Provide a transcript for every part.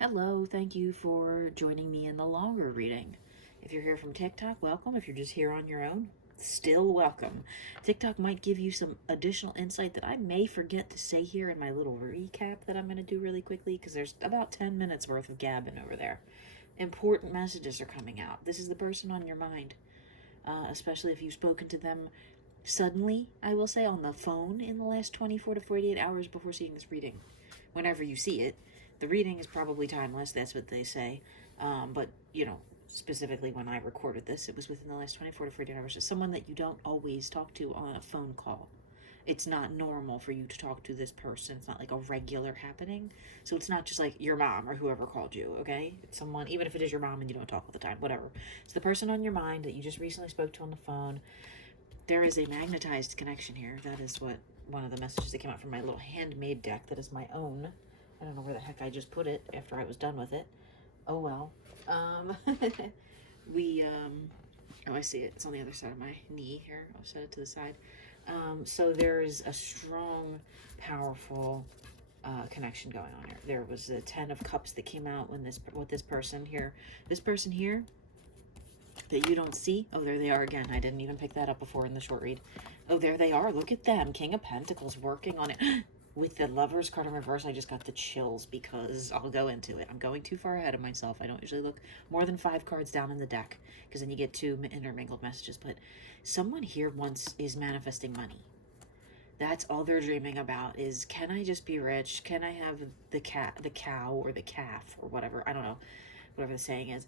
Hello, thank you for joining me in the longer reading. If you're here from TikTok, welcome. If you're just here on your own, still welcome. TikTok might give you some additional insight that I may forget to say here in my little recap that I'm going to do really quickly because there's about 10 minutes worth of gabbing over there. Important messages are coming out. This is the person on your mind, especially if you've spoken to them suddenly, I will say, on the phone in the last 24 to 48 hours before seeing this reading. Whenever you see it, the reading is probably timeless, that's what they say. But, specifically when I recorded this, it was within the last 24 to 48 hours. It's someone that you don't always talk to on a phone call. It's not normal for you to talk to this person. It's not like a regular happening. So it's not just like your mom or whoever called you, okay? It's someone, even if it is your mom and you don't talk all the time, whatever. It's the person on your mind that you just recently spoke to on the phone. There is a magnetized connection here. That is what one of the messages that came out from my little handmade deck that is my own. I don't know where the heck I just put it after I was done with it. Oh well. Oh, I see it. It's on the other side of my knee here. I'll set it to the side. So there's a strong, powerful connection going on here. There was a 10 of Cups that came out when this person here that you don't see. Oh, there they are again. I didn't even pick that up before in the short read. Oh, there they are. Look at them. King of Pentacles working on it. With the Lovers card in reverse, I just got the chills because I'll go into it. I'm going too far ahead of myself. I don't usually look more than 5 cards down in the deck because then you get 2 intermingled messages. But someone here is manifesting money. That's all they're dreaming about is, can I just be rich? Can I have the cow or the calf or whatever? I don't know, whatever the saying is.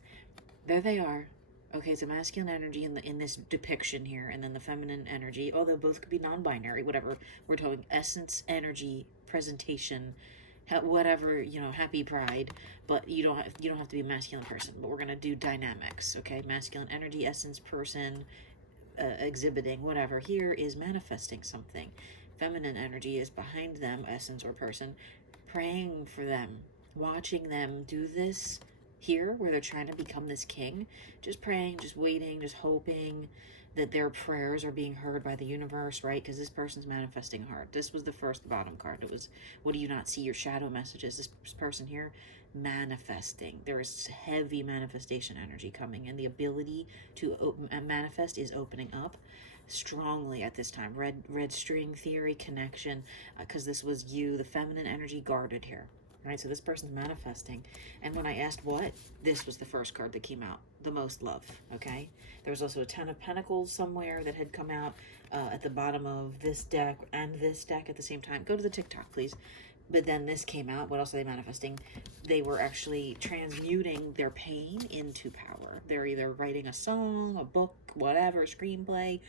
There they are. Okay, it's a masculine energy in this depiction here, and then the feminine energy, although both could be non-binary, whatever. We're talking essence, energy, presentation, whatever, happy pride, but you don't have to be a masculine person, but we're going to do dynamics, okay? Masculine energy, essence, person, exhibiting, whatever. Here is manifesting something. Feminine energy is behind them, essence or person, praying for them, watching them do this here where they're trying to become this king, just praying, just waiting, just hoping that their prayers are being heard by the universe, right? Because this person's manifesting hard. This was the first bottom card. It was, what do you not see? Your shadow messages. This person here manifesting. There is heavy manifestation energy coming, and the ability to manifest is opening up strongly at this time. Red string theory connection, because this was you, the feminine energy guarded here. Right, so this person's manifesting, and when I asked what, this was the first card that came out, the most love, okay? There was also a 10 of Pentacles somewhere that had come out at the bottom of this deck and this deck at the same time. Go to the TikTok, please. But then this came out. What else are they manifesting? They were actually transmuting their pain into power. They're either writing a song, a book, whatever, screenplay,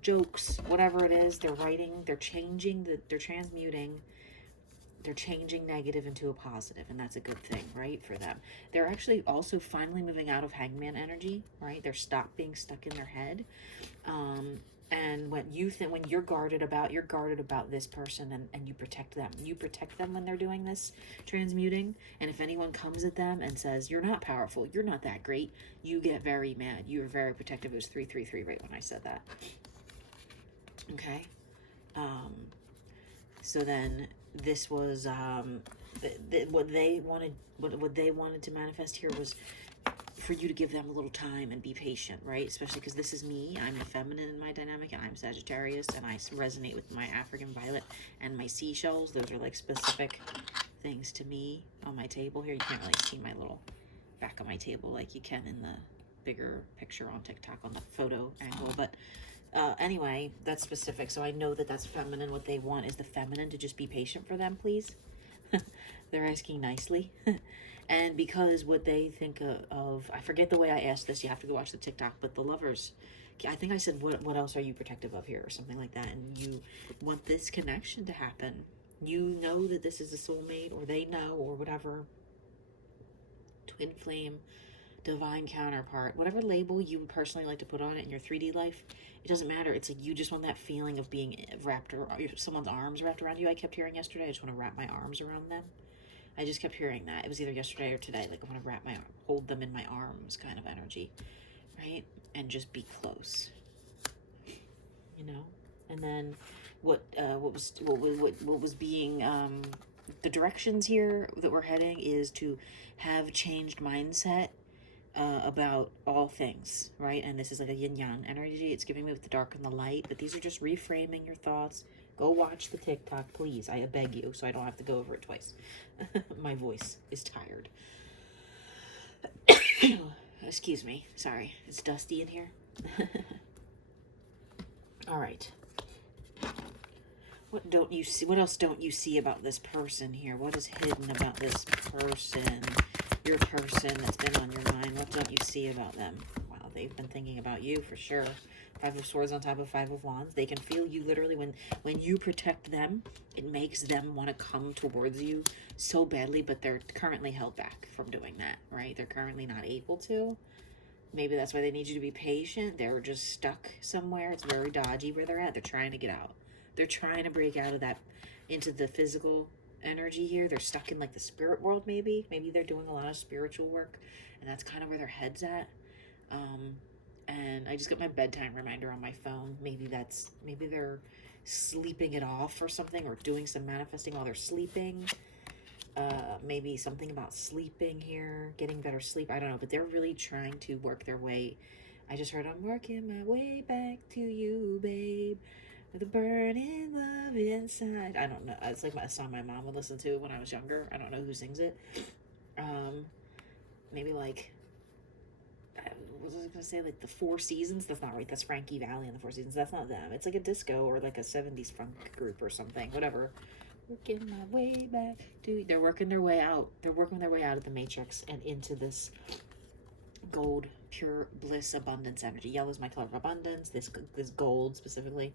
jokes, whatever it is. They're writing, they're changing, they're transmuting, they're changing negative into a positive, and that's a good thing, right, for them. They're actually also finally moving out of Hangman energy, right? They're being stuck in their head. And when you're guarded about this person, and you protect them. You protect them when they're doing this transmuting. And if anyone comes at them and says, you're not powerful, you're not that great, you get very mad. You're very protective. It was 333 right when I said that. Okay. So then this was what they wanted to manifest here was for you to give them a little time and be patient, right? Especially because this is me. I'm the feminine in my dynamic, and I'm Sagittarius, and I resonate with my African violet and my seashells. Those are like specific things to me on my table here. You can't really see my little back of my table like you can in the bigger picture on TikTok on the photo angle, but anyway, that's specific, so I know that that's feminine. What they want is the feminine to just be patient for them, please. They're asking nicely. And because what they think of, I forget the way I asked this, you have to go watch the TikTok, but the Lovers, I think I said, what else are you protective of here, or something like that, and you want this connection to happen. You know that this is a soulmate, or they know, or whatever. Twin flame, divine counterpart, whatever label you would personally like to put on it in your 3D life, it doesn't matter. It's like you just want that feeling of being wrapped around someone's arms wrapped around you. I kept hearing yesterday, I just want to wrap my arms around them. I just kept hearing that. It was either yesterday or today, like I want to hold them in my arms kind of energy, right? And just be close, And then what was being the directions here that we're heading is to have changed mindset about all things, right? And this is like a yin yang energy. It's giving me with the dark and the light, but these are just reframing your thoughts. Go watch the TikTok, please. I beg you, so I don't have to go over it twice. My voice is tired. Excuse me. Sorry. It's dusty in here. All right. What don't you see? What else don't you see about this person here? What is hidden about this person? Your person that's been on your mind. What don't you see about them? Wow, they've been thinking about you for sure. Five of Swords on top of Five of Wands. They can feel you literally when you protect them. It makes them want to come towards you so badly, but they're currently held back from doing that, right? They're currently not able to. Maybe that's why they need you to be patient. They're just stuck somewhere. It's very dodgy where they're at. They're trying to get out. They're trying to break out of that into the physical energy here. They're stuck in like the spirit world, maybe. Maybe they're doing a lot of spiritual work, and that's kind of where their head's at. And I just got my bedtime reminder on my phone. Maybe they're sleeping it off or something, or doing some manifesting while they're sleeping. Maybe something about sleeping here, getting better sleep. I don't know, but they're really trying to work their way. I just heard, I'm working my way back to you, babe, with a burning love inside. I don't know. It's like a song my mom would listen to when I was younger. I don't know who sings it. Maybe like, what was I gonna say? Like the Four Seasons? That's not right. That's Frankie Valli and the Four Seasons. That's not them. It's like a disco or like a 70s funk group or something. Whatever. Working my way back to. They're working their way out. They're working their way out of the matrix and into this gold, pure bliss, abundance energy. Yellow is my color of abundance. This gold specifically,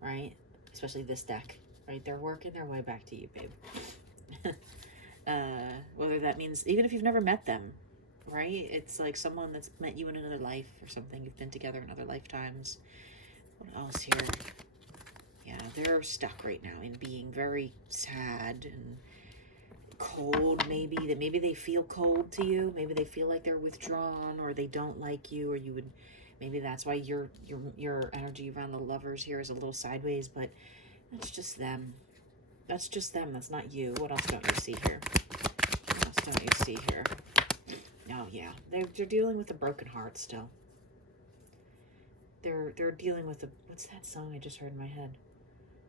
right? Especially this deck, right? They're working their way back to you, babe. Whether that means even if you've never met them, right? It's like someone that's met you in another life or something. You've been together in other lifetimes. What else here? Yeah, they're stuck right now in being very sad and cold, maybe. That maybe they feel cold to you. Maybe they feel like they're withdrawn, or they don't like you, or you would. Maybe that's why your energy around the Lovers here is a little sideways. But that's just them. That's just them. That's not you. What else don't you see here? What else don't you see here? Oh yeah, they're dealing with a broken heart still. They're dealing with what's that song I just heard in my head?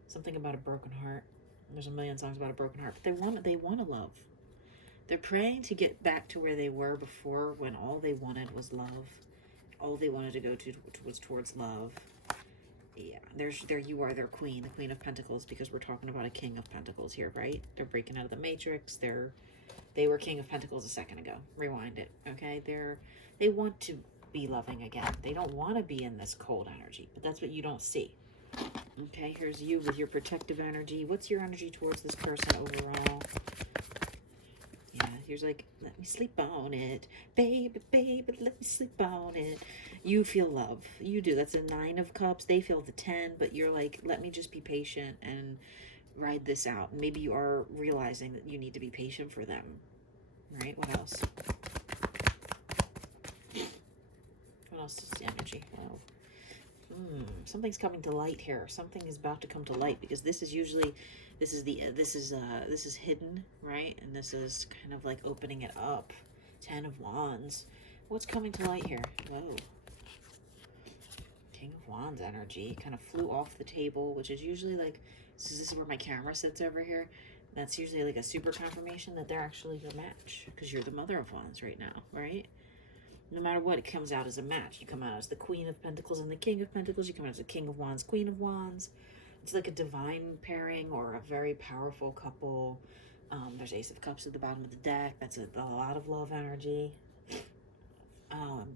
Something about a broken heart. There's a million songs about a broken heart, but they want to love. They're praying to get back to where they were before, when all they wanted was love. All they wanted to go to was towards love. Yeah, there you are, their queen, the Queen of Pentacles, because we're talking about a King of Pentacles here, right? They're breaking out of the matrix. They were King of Pentacles a second ago. Rewind it, okay? They want to be loving again. They don't want to be in this cold energy, but that's what you don't see. Okay, here's you with your protective energy. What's your energy towards this person overall? Yeah, here's like, let me sleep on it. Baby, baby, let me sleep on it. You feel love. You do. That's a 9 of Cups. They feel the 10, but you're like, let me just be patient and ride this out. And maybe you are realizing that you need to be patient for them. Right? What else? What else is the energy? Wow. Something's coming to light here. Something is about to come to light, because this is usually, this is hidden, right? And this is kind of like opening it up. 10 of Wands. What's coming to light here? Whoa. King of Wands energy kind of flew off the table, which is usually like, so this is where my camera sits over here. That's usually like a super confirmation that they're actually your match, because you're the Mother of Wands right now, right? No matter what, it comes out as a match. You come out as the Queen of Pentacles and the King of Pentacles. You come out as the King of Wands, Queen of Wands. It's like a divine pairing or a very powerful couple. There's Ace of Cups at the bottom of the deck. That's a lot of love energy. I'm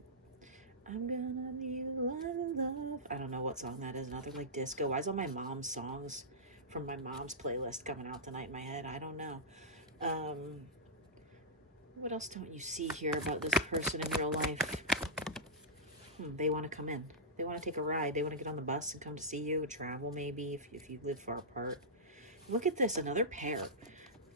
gonna be a lot of love. I don't know what song that is. Another like disco. Why is all my mom's songs from my mom's playlist coming out tonight in my head? I don't know. What else don't you see here about this person in real life? They want to come in. They want to take a ride. They want to get on the bus and come to see you. Travel maybe if you live far apart. Look at this. Another pair.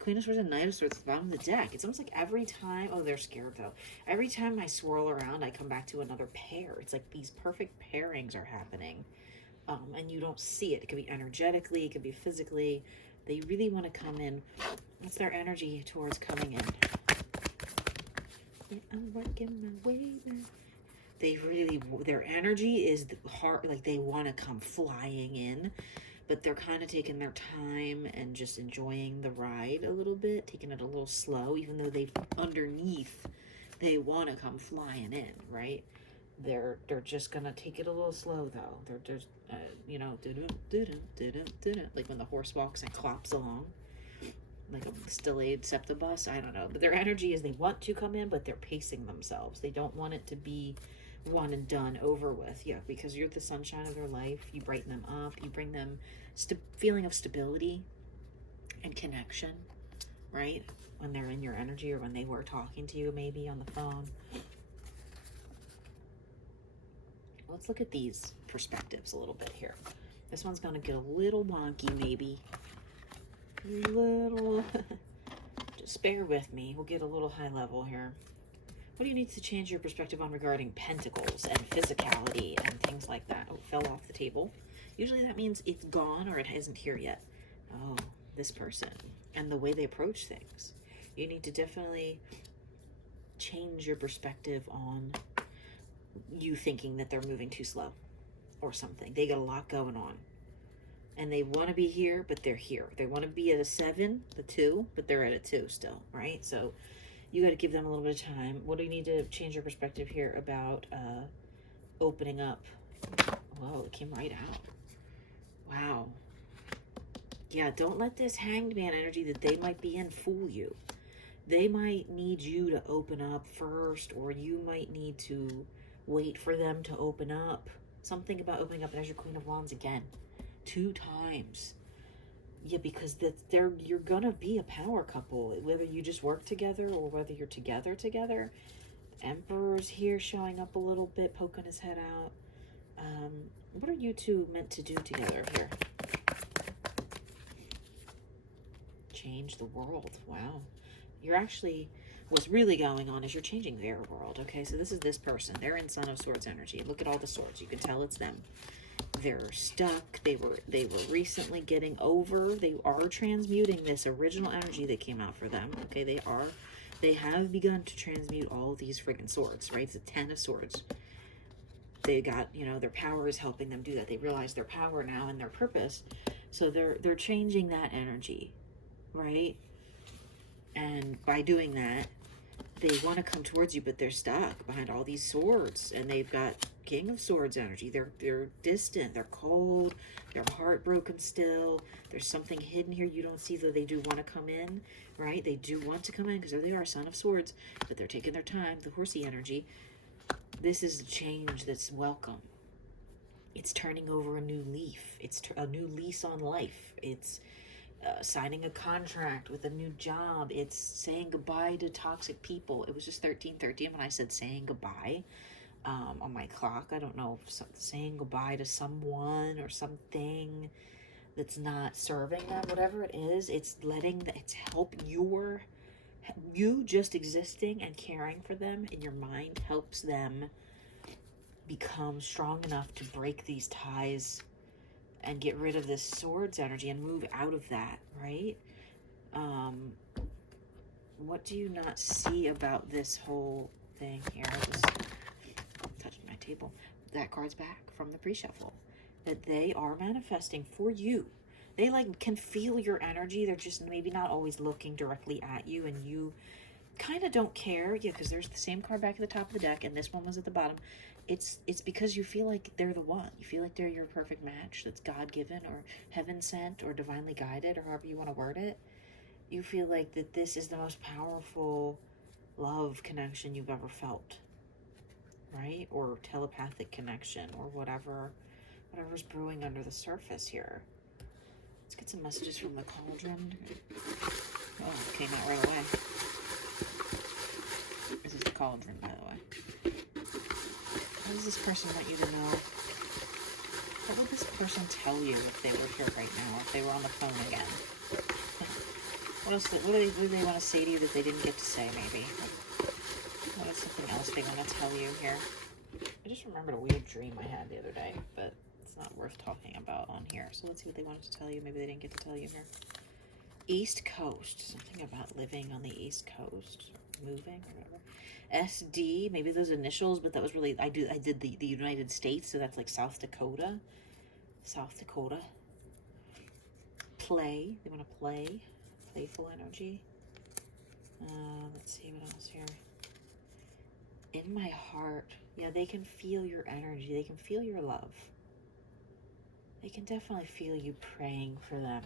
Queen of Swords and Knight of Swords at the bottom of the deck. It's almost like every time... Oh, they're scared though. Every time I swirl around, I come back to another pair. It's like these perfect pairings are happening. And you don't see it. It could be energetically. It could be physically. They really want to come in What's their energy towards coming in? Yeah, I'm working my way now. They really, their energy is hard, like they want to come flying in, but they're kind of taking their time and just enjoying the ride a little bit, taking it a little slow, even though underneath, they want to come flying in, right? They're just gonna take it a little slow though. They're just, you know, like when the horse walks and clops along, like a delayed septibus. I don't know, but their energy is they want to come in, but they're pacing themselves. They don't want it to be one and done, over with. Yeah, because you're the sunshine of their life. You brighten them up. You bring them feeling of stability and connection, right? When they're in your energy, or when they were talking to you, maybe on the phone. Let's look at these perspectives a little bit here. This one's going to get a little wonky, maybe. Just bear with me. We'll get a little high level here. What do you need to change your perspective on regarding pentacles and physicality and things like that? Oh, it fell off the table. Usually that means it's gone or it isn't here yet. Oh, this person and the way they approach things. You need to definitely change your perspective on you thinking that they're moving too slow or something. They got a lot going on. And they want to be here, but they're here. They want to be at a 7, the 2, but they're at a 2 still, right? So you got to give them a little bit of time. What do you need to change your perspective here about opening up? Whoa, it came right out. Wow. Yeah, don't let this Hanged Man energy that they might be in fool you. They might need you to open up first, or you might need to wait for them to open up. Something about opening up. There's your Queen of Wands again. 2 times. Yeah, because you're gonna be a power couple, whether you just work together or whether you're together. Emperor's here showing up a little bit, poking his head out. What are you two meant to do together here? Change the world. Wow. You're actually, what's really going on is you're changing their world. Okay, so this is this person. They're in Son of Swords energy. Look at all the swords. You can tell it's them. They're stuck. They were recently getting over. They are transmuting this original energy that came out for them. Okay, they have begun to transmute all these friggin' swords, right? It's a 10 of swords. They got, you know, their power is helping them do that. They realize their power now and their purpose. So they're changing that energy, right? And by doing that, they want to come towards you, but they're stuck behind all these swords, and they've got King of Swords energy. They're distant, they're cold, they're heartbroken still. There's something hidden here you don't see, though they do want to come in, right? They do want to come in because there they are, Son of Swords, but they're taking their time, the horsey energy. This is a change that's welcome. It's turning over a new leaf. It's a new lease on life. It's signing a contract with a new job. It's saying goodbye to toxic people. It was just 13:13 when I said saying goodbye on my clock. I don't know, saying goodbye to someone or something that's not serving them, whatever it is. It's it's help you just existing and caring for them in your mind helps them become strong enough to break these ties and get rid of this swords energy and move out of that, right? What do you not see about this whole thing here? I just touched my table. That card's back from the pre-shuffle. That they are manifesting for you. They can feel your energy. They're just maybe not always looking directly at you, and you kind of don't care. Yeah, because there's the same card back at the top of the deck, and this one was at the bottom. It's because you feel like they're the one. You feel like they're your perfect match that's God-given or heaven-sent or divinely guided, or however you want to word it. You feel like that this is the most powerful love connection you've ever felt, right? Or telepathic connection, or whatever's brewing under the surface here. Let's get some messages from the cauldron. Oh, it came out right away. This is the cauldron, by the way. What does this person want you to know? What would this person tell you if they were here right now, if they were on the phone again? What else? What do they want to say to you that they didn't get to say, maybe? What is something else they want to tell you here? I just remembered a weird dream I had the other day, but it's not worth talking about on here. So let's see what they wanted to tell you. Maybe they didn't get to tell you here. East Coast. Something about living on the East Coast. Moving or whatever. SD, maybe those initials, but that was really, I did the United States, so that's like South Dakota. South Dakota. Play. They want to play. Playful energy. Let's see what else here. In my heart. Yeah, they can feel your energy. They can feel your love. They can definitely feel you praying for them.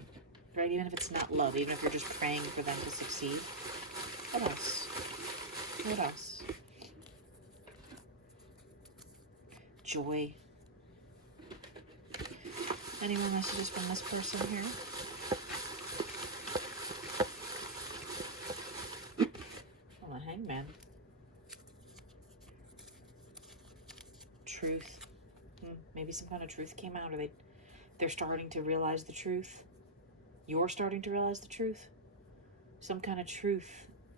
Right? Even if it's not love. Even if you're just praying for them to succeed. What else? What else? Joy. Any more messages from this person here? Well, the Hangman. Truth. Maybe some kind of truth came out, or they're starting to realize the truth. You're starting to realize the truth. Some kind of truth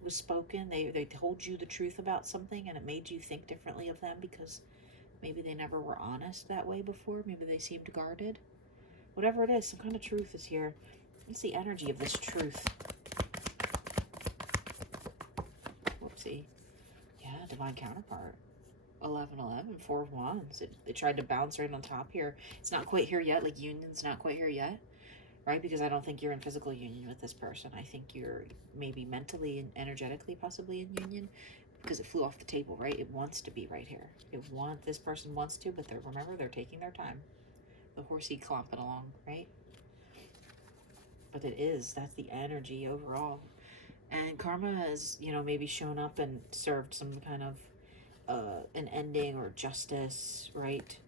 was spoken. They told you the truth about something, and it made you think differently of them because maybe they never were honest that way before. Maybe they seemed guarded. Whatever it is, some kind of truth is here. What's the energy of this truth? Whoopsie. Yeah, divine counterpart. 1111, Four of Wands. It tried to bounce right on top here. It's not quite here yet. Like, union's not quite here yet. Right? Because I don't think you're in physical union with this person. I think you're maybe mentally and energetically possibly in union. Because it flew off the table, right? It wants to be right here. This person wants to, but remember, they're taking their time. The horsey clomping along, right? But that's the energy overall. And karma has, maybe shown up and served some kind of an ending or justice, right?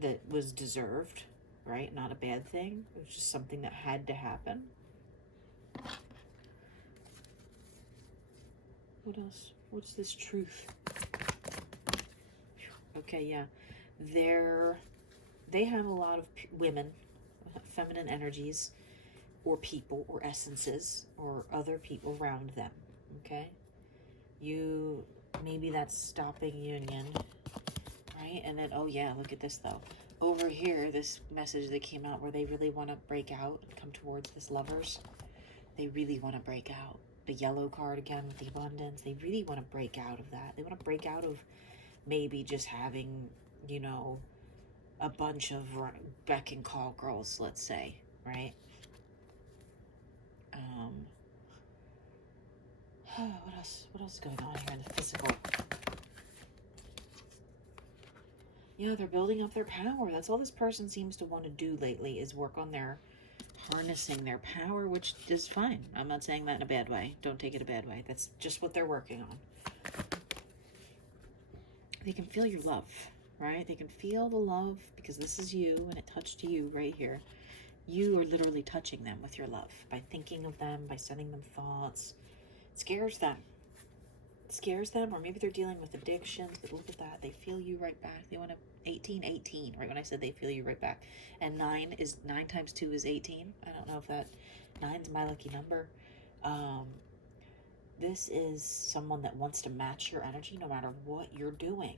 That was deserved, right? Not a bad thing. It was just something that had to happen. What else? What's this truth? Okay, yeah. They have a lot of women, feminine energies, or people, or essences, or other people around them, okay? Maybe that's stopping union, right? And then, oh yeah, look at this though. Over here, this message that came out where they really want to break out and come towards this lovers. They really want to break out. The yellow card again with the abundance. They really want to break out of that. They want to break out of maybe just having, a bunch of beck and call girls, let's say, right? What else is going on here in the physical? Yeah, they're building up their power. That's all this person seems to want to do lately, is work on their harnessing their power, which is fine. I'm not saying that in a bad way. Don't take it a bad way. That's just what they're working on. They can feel your love, right? They can feel the love because this is you and it touched you right here. You are literally touching them with your love by thinking of them, by sending them thoughts. It scares them. It scares them, or maybe they're dealing with addictions, but look at that. They feel you right back. They want to 18, right? When I said they feel you right back. And 9 times 2 is 18. I don't know if that 9's my lucky number. This is someone that wants to match your energy no matter what you're doing.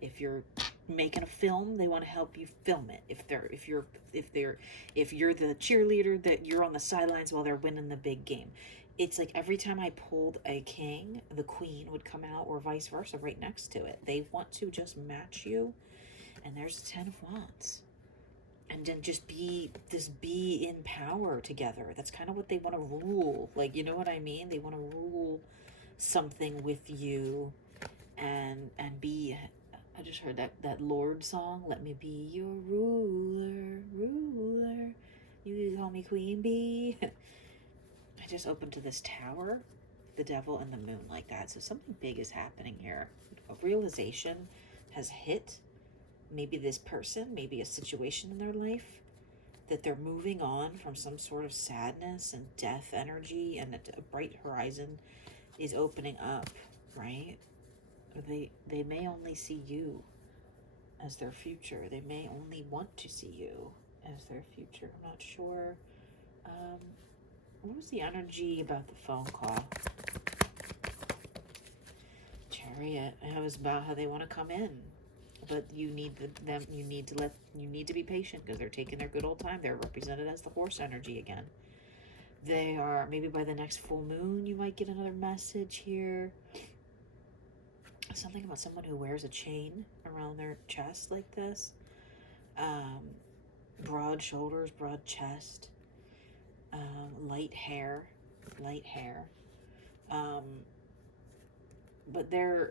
If you're making a film, they want to help you film it. If you're the cheerleader, that you're on the sidelines while they're winning the big game. It's like every time I pulled a king, the queen would come out, or vice versa, right next to it. They want to just match you. And there's the 10 of Wands. And then just be in power together. That's kind of what they want to rule. Like, you know what I mean? They want to rule something with you and be. I just heard that Lord song. Let me be your ruler. You call me Queen Bee. I just opened to this tower, the devil and the moon like that. So something big is happening here. A realization has hit. Maybe this person, maybe a situation in their life, that they're moving on from some sort of sadness and death energy, and a bright horizon is opening up, right? They may only see you as their future. They may only want to see you as their future. I'm not sure. What was the energy about the phone call? Chariot. It was about how they want to come in. But you need you need to be patient because they're taking their good old time. They're represented as the horse energy again. They are, maybe by the next full moon, you might get another message here. Something about someone who wears a chain around their chest like this. Broad shoulders, broad chest. Light hair. But they're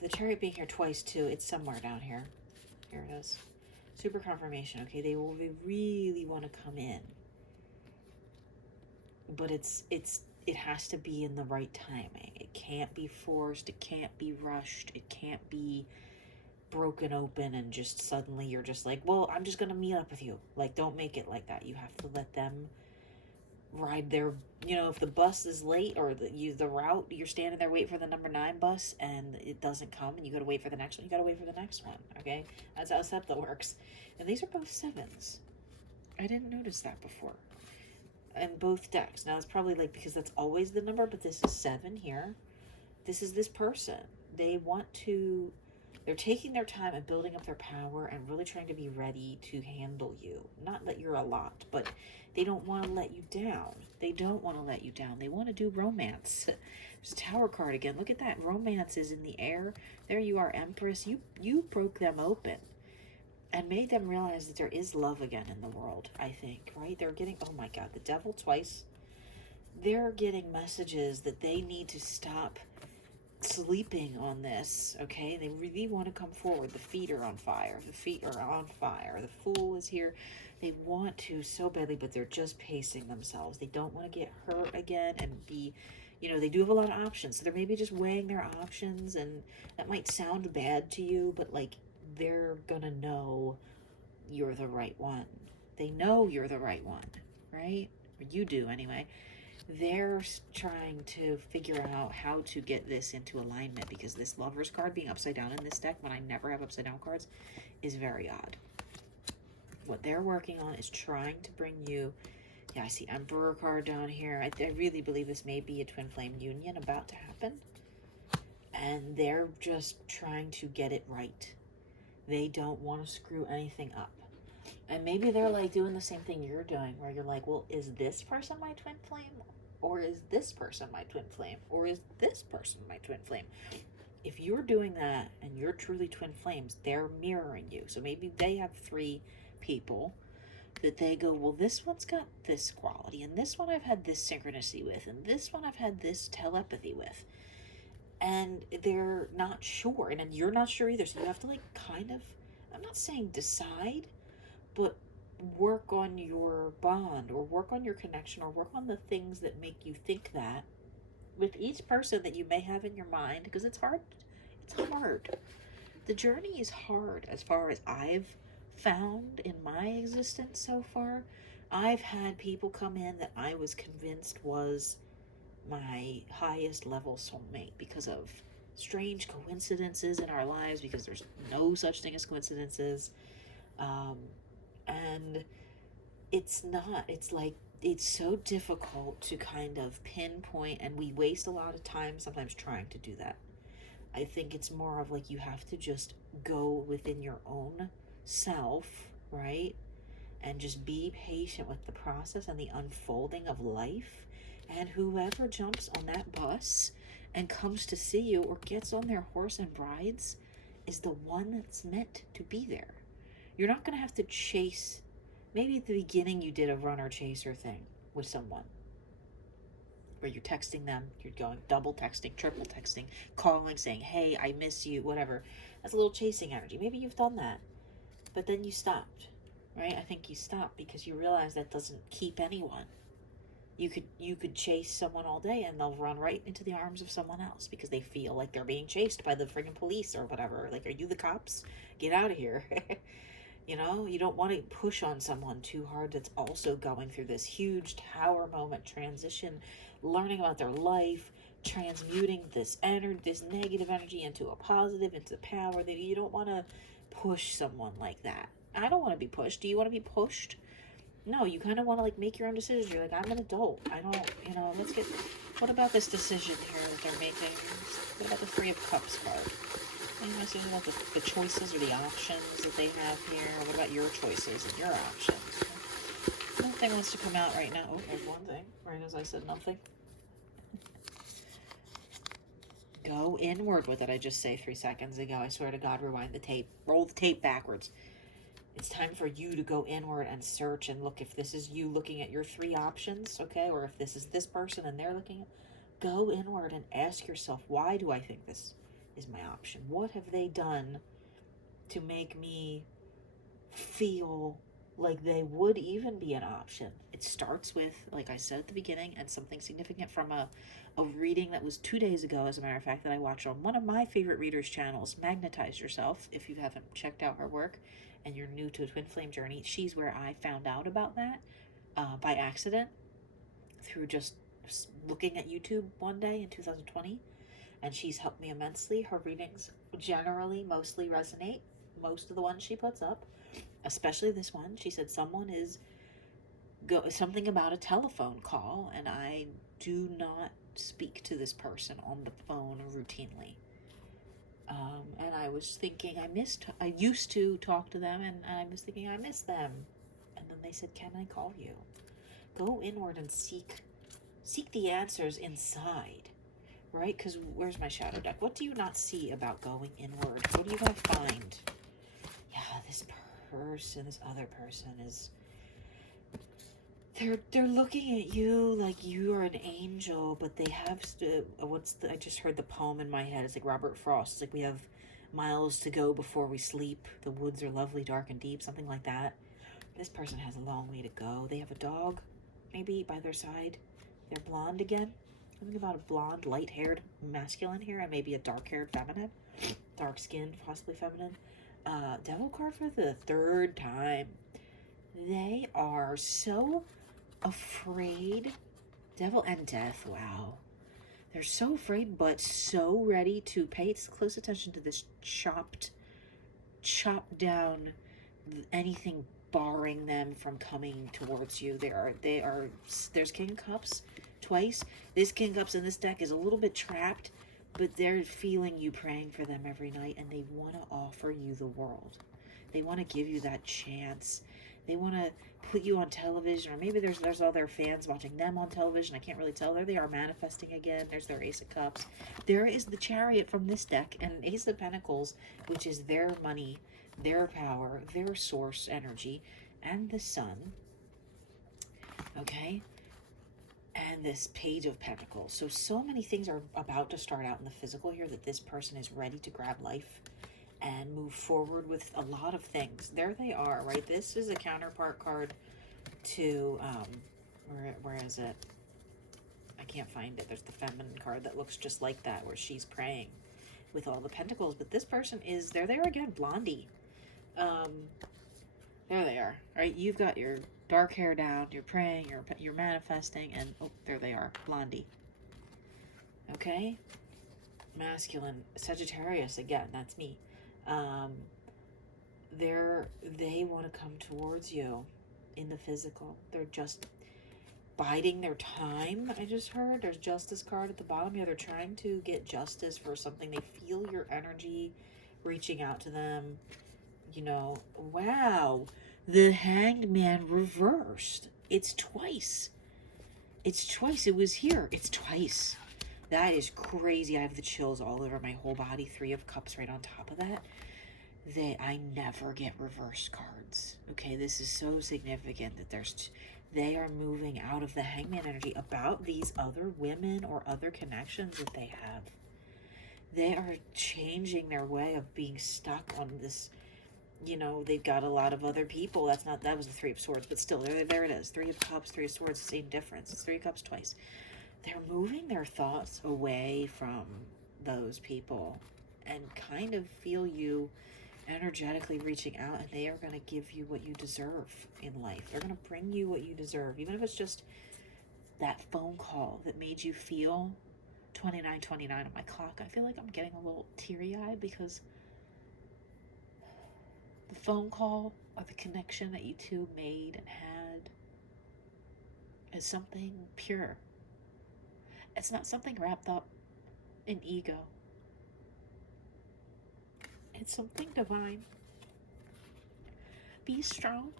the Chariot being here twice too. It's somewhere down here. Here it is. Super confirmation. Okay, they really want to come in, but it has to be in the right timing. It can't be forced. It can't be rushed. It can't be broken open and just suddenly you're just like, well, I'm just gonna meet up with you. Like, don't make it like that. You have to let them ride their, if the bus is late, or the route, you're standing there waiting for the number 9 bus and it doesn't come and you gotta wait for the next one, you gotta wait for the next one. Okay, that's how SEPTA works. And these are both 7s. I didn't notice that before. And both decks. Now it's probably like because that's always the number, but this is 7 here. This is this person. They're taking their time and building up their power and really trying to be ready to handle you. Not that you're a lot, but they don't want to let you down. They don't want to let you down. They want to do romance. There's a Tower card again. Look at that. Romance is in the air. There you are, Empress. You broke them open and made them realize that there is love again in the world, I think, right? They're getting, oh my God, the Devil twice. They're getting messages that they need to stop sleeping on this, okay? They really want to come forward. The feet are on fire. The feet are on fire. The Fool is here. They want to so badly, but they're just pacing themselves. They don't want to get hurt again and be, they do have a lot of options. So they're maybe just weighing their options, and that might sound bad to you, but like, they're gonna know you're the right one. They know you're the right one, right? Or you do anyway. They're trying to figure out how to get this into alignment, because this Lovers card being upside down in this deck, when I never have upside down cards, is very odd. What they're working on is trying to bring you, yeah, I see Emperor card down here. I really believe this may be a twin flame union about to happen, and they're just trying to get it right. They don't want to screw anything up. And maybe they're like doing the same thing you're doing, where you're like, well, is this person my twin flame? Or is this person my twin flame? Or is this person my twin flame? If you're doing that and you're truly twin flames, they're mirroring you. So maybe they have 3 people that they go, well, this one's got this quality, and this one I've had this synchronicity with, and this one I've had this telepathy with. And they're not sure, and you're not sure either. So you have to like kind of, I'm not saying decide, but work on your bond, or work on your connection, or work on the things that make you think that with each person that you may have in your mind, because it's hard. It's hard. The journey is hard as far as I've found in my existence so far. I've had people come in that I was convinced was my highest level soulmate because of strange coincidences in our lives, because there's no such thing as coincidences. And it's like, it's so difficult to kind of pinpoint, and we waste a lot of time sometimes trying to do that. I think it's more of like, you have to just go within your own self, right? And just be patient with the process and the unfolding of life. And whoever jumps on that bus and comes to see you, or gets on their horse and rides, is the one that's meant to be there. You're not going to have to chase. Maybe at the beginning you did a runner chaser thing with someone, where you're texting them, you're going double texting, triple texting, calling, saying, hey, I miss you, whatever. That's a little chasing energy. Maybe you've done that, but then you stopped, right? I think you stopped because you realize that doesn't keep anyone. You could chase someone all day and they'll run right into the arms of someone else because they feel like they're being chased by the friggin' police or whatever. Like, are you the cops? Get out of here. You don't want to push on someone too hard that's also going through this huge Tower moment transition, learning about their life, transmuting this negative energy into a positive, into power. That you don't want to push someone like that. I don't want to be pushed. Do you want to be pushed? No, you kind of want to like make your own decisions. You're like, I'm an adult. I don't, what about this decision here that they're making? What about the 3 of Cups card? Any message about the choices or the options that they have here? What about your choices and your options? Nothing wants to come out right now. Oh, there's one thing. Right as I said nothing. Go inward. What did I just say 3 seconds ago? I swear to God, rewind the tape. Roll the tape backwards. It's time for you to go inward and search and look if this is you looking at your 3 options, okay? Or if this is this person and they're looking at... Go inward and ask yourself, why do I think this is my option? What have they done to make me feel like they would even be an option? It starts with, like I said at the beginning, and something significant from a reading that was 2 days ago, as a matter of fact, that I watched on one of my favorite readers' channels, Magnetize Yourself. If you haven't checked out her work and you're new to a twin flame journey, she's where I found out about that by accident through just looking at YouTube one day in 2020, and she's helped me immensely. Her readings generally mostly resonate, most of the ones she puts up, especially this one. She said someone is something about a telephone call, and I do not speak to this person on the phone routinely. And I was thinking I used to talk to them, and I was thinking I miss them. And then they said, can I call you? Go inward and seek the answers inside, right? Because where's my shadow deck? What do you not see about going inward? What are you going to find? Yeah, this other person is... They're looking at you like you are an angel, but they have I just heard the poem in my head. It's like Robert Frost. It's like, we have miles to go before we sleep. The woods are lovely, dark and deep, something like that. This person has a long way to go. They have a dog, maybe, by their side. They're blonde again. Something about a blonde, light-haired masculine here, and maybe a dark-haired feminine. Dark-skinned, possibly feminine. Devil card for the 3rd time. They are so afraid. Devil and death, wow. They're so afraid, but so ready to pay close attention to this chopped down anything barring them from coming towards you. There's King of Cups twice. This King of Cups in this deck is a little bit trapped, but they're feeling you praying for them every night, and they want to offer you the world. They want to give you that chance. They want to put you on television, or maybe there's all their fans watching them on television. I can't really tell. There they are manifesting again. There's their Ace of Cups. There is the Chariot from this deck, and Ace of Pentacles, which is their money, their power, their source energy, and the Sun. Okay? And this Page of Pentacles. So many things are about to start out in the physical here that this person is ready to grab life and move forward with a lot of things. There they are, right? This is a counterpart card to, where is it? I can't find it. There's the feminine card that looks just like that, where she's praying with all the pentacles. But this person is, there they are again, Blondie. There they are, right? You've got your dark hair down, you're praying, you're manifesting, and oh, there they are, Blondie. Okay? Masculine, Sagittarius, again, that's me. They want to come towards you in the physical. They're just biding their time. I just heard there's Justice card at the bottom. Yeah, they're trying to get justice for something. They feel your energy reaching out to them. You know, wow, the Hanged Man reversed. It's twice. It was here. It's twice. That is crazy. I have the chills all over my whole body. 3 of Cups right on top of that. I never get reversed cards. Okay, this is so significant that they are moving out of the Hangman energy about these other women or other connections that they have. They are changing their way of being stuck on this. You know, they've got a lot of other people. That was the 3 of Swords, but still, there it is. 3 of Cups, 3 of Swords, same difference. It's 3 of Cups twice. They're moving their thoughts away from those people and kind of feel you energetically reaching out, and they are going to give you what you deserve in life. They're going to bring you what you deserve, even if it's just that phone call that made you feel 29:29 on my clock. I feel like I'm getting a little teary-eyed because the phone call or the connection that you two made and had is something pure. It's not something wrapped up in ego. It's something divine. Be strong,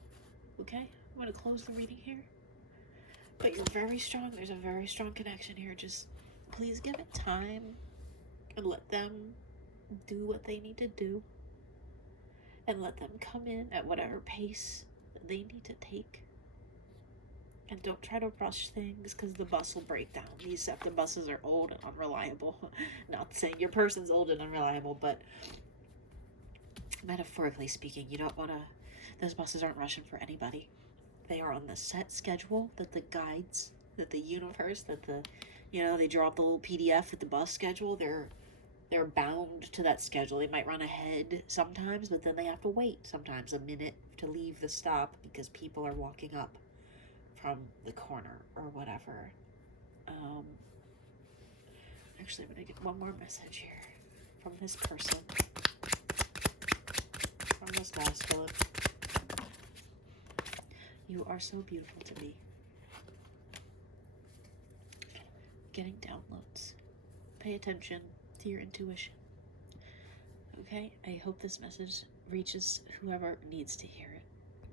okay? I'm going to close the reading here. But you're very strong. There's a very strong connection here. Just please give it time and let them do what they need to do. And let them come in at whatever pace they need to take. And don't try to rush things because the bus will break down. These SEPTA buses are old and unreliable. Not saying your person's old and unreliable, but metaphorically speaking, you don't want to... Those buses aren't rushing for anybody. They are on the set schedule that the guides, that the universe, that the... You know, they drop the little PDF with the bus schedule. They're bound to that schedule. They might run ahead sometimes, but then they have to wait sometimes a minute to leave the stop because people are walking up from the corner or whatever. Actually, I'm going to get one more message here from this person, from this masculine. You are so beautiful to me. Getting downloads. Pay attention to your intuition. Okay? I hope this message reaches whoever needs to hear it.